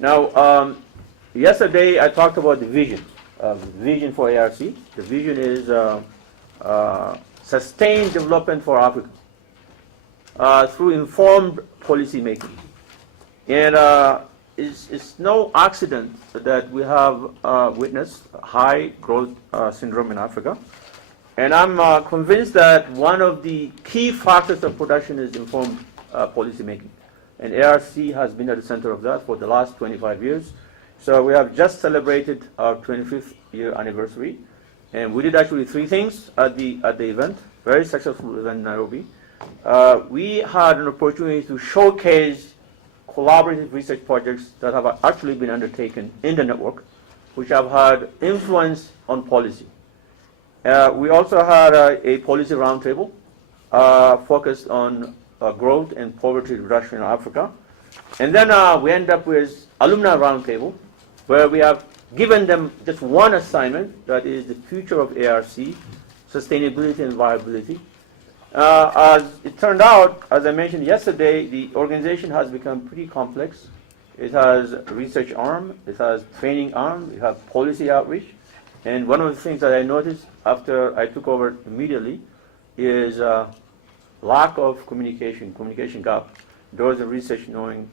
Now, yesterday I talked about the vision for ARC. The vision is sustained development for Africa through informed policy making. And it's no accident that we have witnessed high growth syndrome in Africa. And I'm convinced that one of the key factors of production is informed policy making. And ARC has been at the center of that for the last 25 years. So we have just celebrated our 25th year anniversary. And we did actually three things at the event, very successful event in Nairobi. We had an opportunity to showcase collaborative research projects that have actually been undertaken in the network, which have had influence on policy. We also had a policy roundtable focused on growth and poverty reduction in Africa. And then we end up with alumni roundtable, where we have given them just one assignment, that is the future of ARC, sustainability and viability. As it turned out, as I mentioned yesterday, the organization has become pretty complex. It has a research arm, it has training arm, it has policy outreach. And one of the things that I noticed after I took over immediately is lack of communication gap. Those in research knowing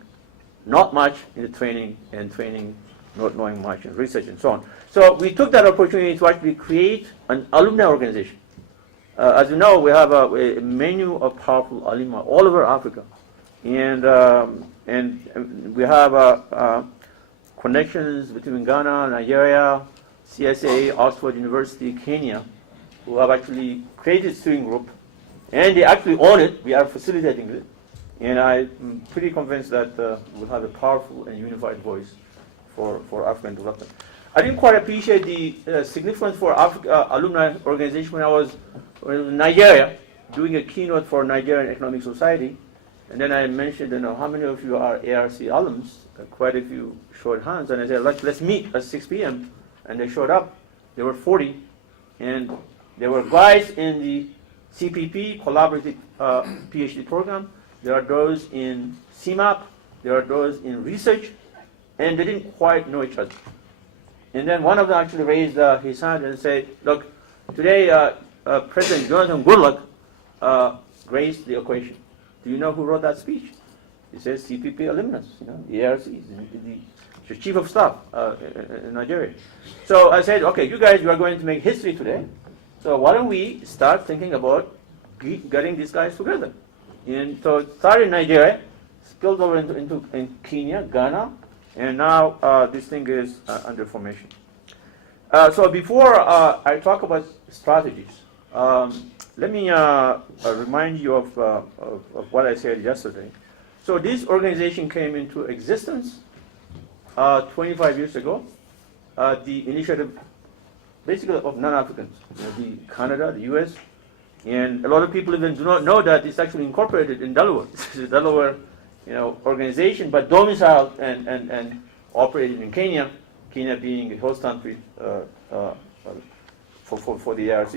not much in the training, and training not knowing much in research, and so on. So we took that opportunity to actually create an alumni organization. As you know, we have a menu of powerful alumni all over Africa. And we have connections between Ghana, Nigeria, CSA, Oxford University, Kenya, who have actually created a steering group, and they actually own it. We are facilitating it, and I'm pretty convinced that we'll have a powerful and unified voice for African development. I didn't quite appreciate the significance for alumni organization when I was in Nigeria doing a keynote for Nigerian Economic Society, and then I mentioned, how many of you are ARC alums? Quite a few showed hands, and I said, let's meet at 6 p.m. And they showed up. There were 40, and there were guys in the CPP, Collaborative PhD program. There are those in CMAP. There are those in research, and they didn't quite know each other. And then one of them actually raised his hand and said, look, today President Jonathan Goodluck raised the equation. Do you know who wrote that speech? He says CPP alumnus, the ARC, the chief of staff in Nigeria. So I said, okay, you guys, you are going to make history today. So why don't we start thinking about getting these guys together? And so it started in Nigeria, spilled over into Kenya, Ghana, and now this thing is under formation. So before I talk about strategies, let me remind you of what I said yesterday. So this organization came into existence 25 years ago. The initiative basically of non-Africans, the Canada, the US, and a lot of people even do not know that it's actually incorporated in Delaware. It's a Delaware organization, but domiciled and operated in Kenya, Kenya being a host country for the ARC.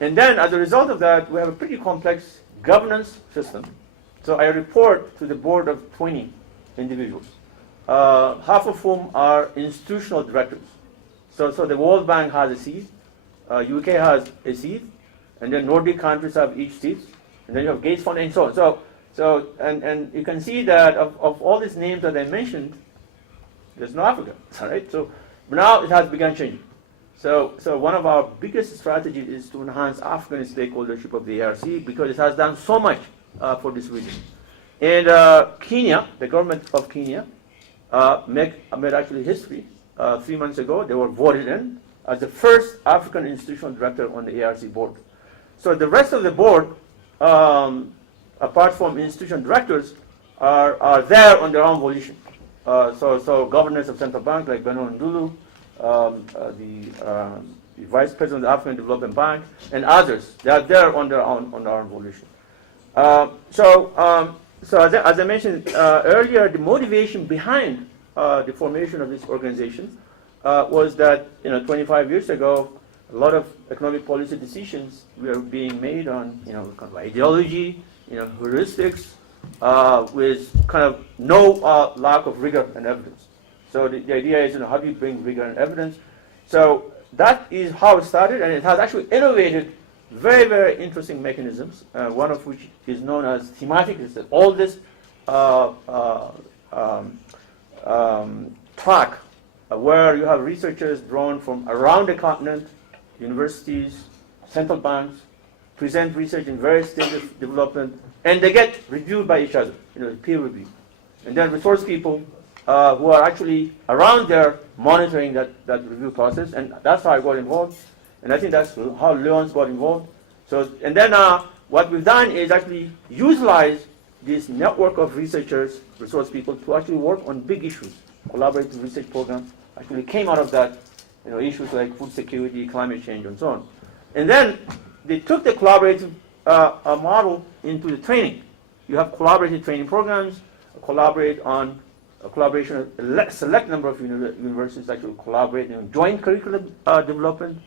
And then as a result of that, we have a pretty complex governance system. So I report to the board of 20 individuals, half of whom are institutional directors. So the World Bank has a seat, UK has a seat, and then Nordic countries have each seat, and then you have Gates Fund and so on. So you can see that of all these names that I mentioned, there's no Africa, all right? So now it has begun changing. So one of our biggest strategies is to enhance African stakeholdership of the ARC, because it has done so much for this region. And Kenya, the government of Kenya, made actually history. 3 months ago, they were voted in as the first African institutional director on the ARC board. So the rest of the board, apart from institutional directors, are there on their own volition. So governors of central bank like Beno Ndulu, the vice president of the African Development Bank, and others, they are there on their own volition. So as I mentioned earlier, the motivation behind the formation of this organization was that 25 years ago, a lot of economic policy decisions were being made on kind of ideology, heuristics, with kind of no lack of rigor and evidence. So the idea is, how do you bring rigor and evidence? So that is how it started, and it has actually innovated very, very interesting mechanisms, one of which is known as thematic. It's the oldest track where you have researchers drawn from around the continent, universities, central banks, present research in various stages of development, and they get reviewed by each other, peer review. And then resource people who are actually around there monitoring that review process, and that's how I got involved. And I think that's how Leon's got involved. So, and then what we've done is actually utilize this network of researchers, resource people, to actually work on big issues. Collaborative research programs actually came out of that, issues like food security, climate change, and so on. And then they took the collaborative model into the training. You have collaborative training programs, collaboration of a select number of universities actually collaborate in joint curriculum development,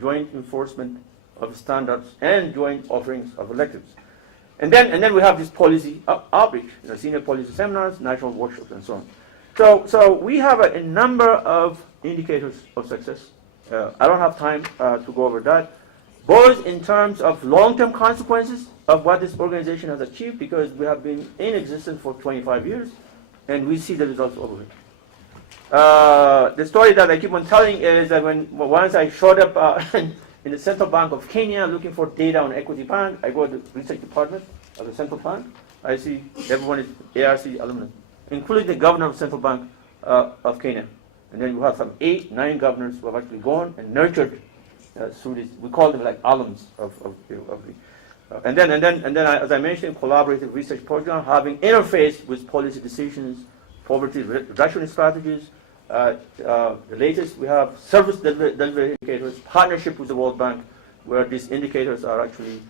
joint enforcement of standards, and joint offerings of electives. And then we have this policy outreach, senior policy seminars, national workshops, and so on. So we have a number of indicators of success. I don't have time to go over that, both in terms of long-term consequences of what this organization has achieved, because we have been in existence for 25 years, and we see the results over here. The story that I keep on telling is that once I showed up in the Central Bank of Kenya looking for data on Equity Bank, I go to the research department of the Central Bank. I see everyone is ARC alumni, including the governor of the Central Bank of Kenya. And then you have some 8, 9 governors who have actually gone and nurtured through this. We call them like alums of the. And then, as I mentioned, collaborative research program having interface with policy decisions, poverty reduction strategies. The latest, we have service delivery indicators, partnership with the World Bank, where these indicators are actually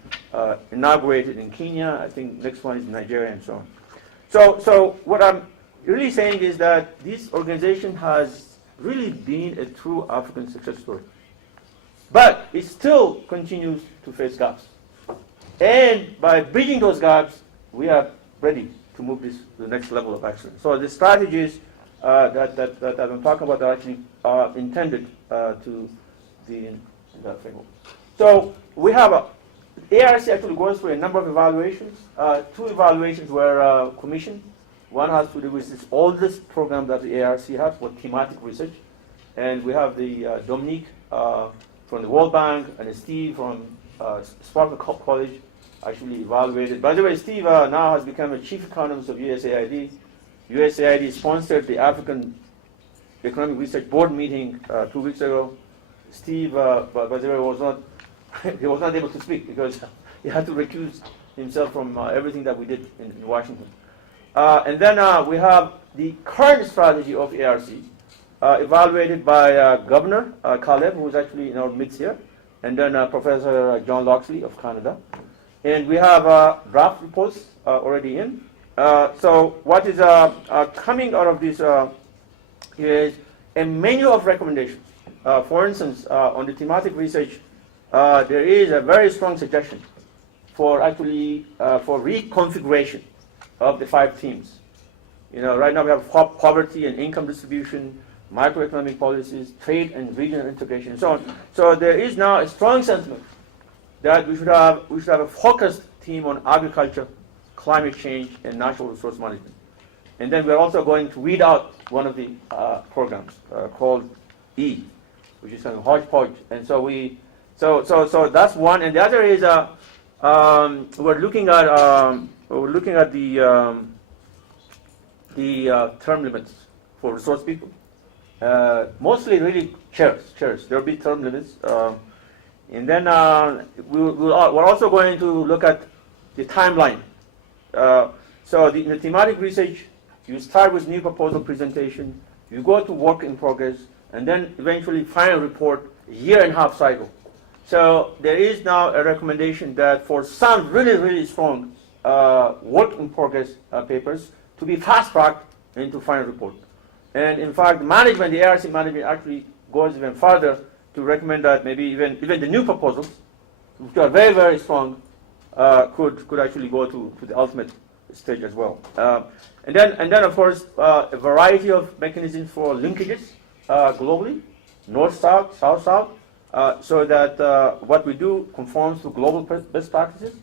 inaugurated in Kenya. I think next one is Nigeria, and so on. So what I'm really saying is that this organization has really been a true African success story. But it still continues to face gaps. And by bridging those gaps, we are ready to move this to the next level of excellence. So the strategies that I've been talking about are actually intended to be in that framework. So we have ARC actually goes through a number of evaluations. 2 evaluations were commissioned. One has to do with this oldest program that the ARC has for thematic research. And we have the Dominique from the World Bank and Steve from Sparkle College actually evaluated. By the way, Steve now has become a chief economist of USAID. USAID sponsored the African Economic Research Board meeting 2 weeks ago. Steve, by the way, was not able to speak because he had to recuse himself from everything that we did in Washington. And then we have the current strategy of ARC, evaluated by Governor Caleb, who is actually in our midst here, and then Professor John Loxley of Canada. And we have draft reports already in. So what is coming out of this is a menu of recommendations. For instance, on the thematic research, there is a very strong suggestion for actually for reconfiguration of the 5 themes. Right now we have poverty and income distribution, microeconomic policies, trade and regional integration, and so on. So there is now a strong sentiment that we should have a focused theme on agriculture, climate change, and natural resource management. And then we're also going to weed out one of the programs called E, which is kind of hodgepodge. And so so that's one. And the other is we're looking at the term limits for resource people. Mostly really chairs. There'll be term limits. And then we're also going to look at the timeline. So in the thematic research, you start with new proposal presentation, you go to work in progress, and then eventually final report, a 1.5-year cycle. So there is now a recommendation that for some really, really strong work in progress papers to be fast-tracked into final report. And in fact, the ARC management actually goes even further to recommend that maybe even the new proposals, which are very, very strong, could actually go to the ultimate stage as well. And then of course, a variety of mechanisms for linkages globally, north-south, south-south, so that what we do conforms to global best practices.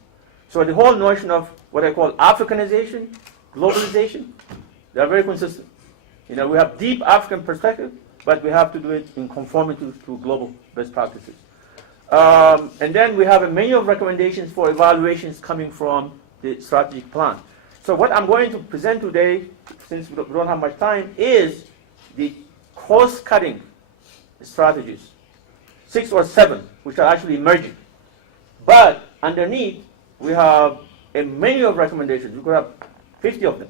So the whole notion of what I call Africanization, globalization, they are very consistent. We have deep African perspective, but we have to do it in conformity to global best practices. And then we have a menu of recommendations for evaluations coming from the strategic plan. So what I'm going to present today, since we don't have much time, is the cost-cutting strategies, 6 or 7, which are actually emerging. But underneath, we have a menu of recommendations. We could have 50 of them.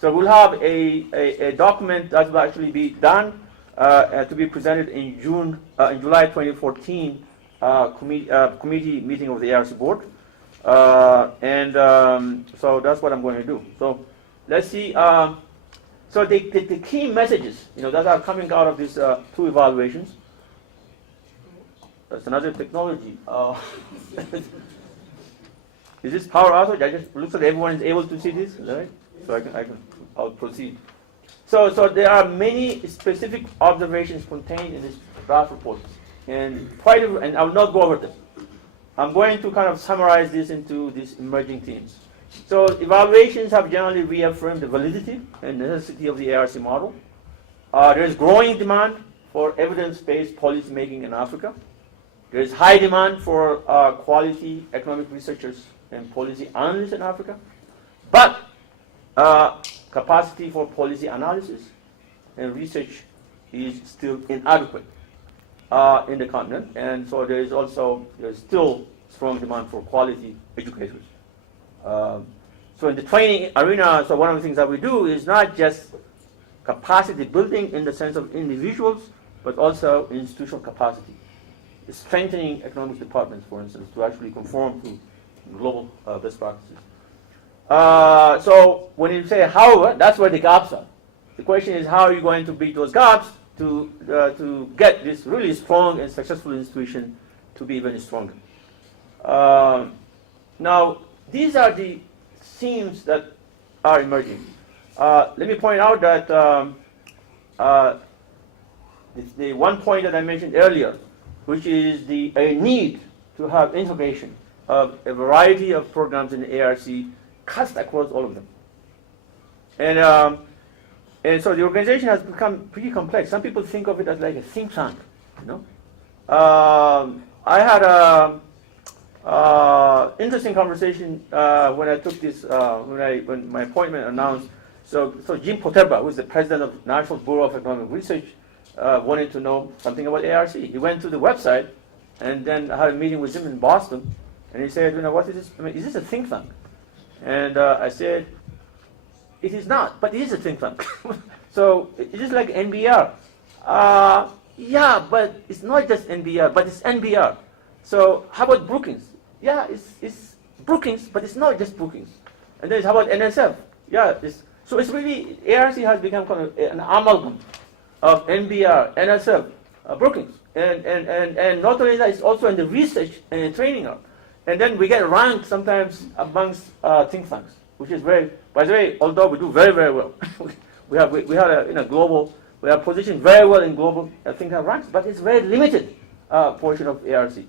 So we'll have a document that will actually be done to be presented in July 2014 committee meeting of the Aerc board. So that's what I'm going to do. So let's see. So the key messages, that are coming out of these 2 evaluations. That's another technology. Is this power outage? I just looks like everyone is able to see this, is that right? So I'll proceed. So there are many specific observations contained in this draft report, and I will not go over them. I'm going to kind of summarize this into these emerging themes. So evaluations have generally reaffirmed the validity and necessity of the Aerc model. There is growing demand for evidence-based policy making in Africa. There is high demand for quality economic researchers and policy analysts in Africa. But capacity for policy analysis and research is still inadequate in the continent, and so there's still strong demand for quality educators. So in the training arena, so one of the things that we do is not just capacity building in the sense of individuals, but also institutional capacity. Strengthening economics departments, for instance, to actually conform to global best practices. So when you say however, that's where the gaps are. The question is, how are you going to beat those gaps to get this really strong and successful institution to be even stronger? Now, these are the themes that are emerging. Let me point out that the one point that I mentioned earlier, which is a need to have integration of a variety of programs in the Aerc, cuts across all of them. And so the organization has become pretty complex. Some people think of it as like a think tank. I had a interesting conversation when I took this when my appointment announced. So Jim Poterba, who is the president of National Bureau of Economic Research, wanted to know something about Aerc. He went to the website, and then I had a meeting with him in Boston, and he said, what is this? I mean, is this a think tank? And I said, it is not, but it is a think tank. So it is like NBR. Yeah, but it's not just NBR, but it's NBR. So how about Brookings? Yeah, it's Brookings, but it's not just Brookings. And then how about NSF? Yeah, so it's really, Aerc has become kind of an amalgam of NBR, NSF, Brookings. And not only that, it's also in the research and the training arm. And then we get ranked sometimes amongst think tanks, which is very, by the way, although we do very, very well. we have a global, we are positioned very well in global think tank ranks, but it's very limited portion of Aerc.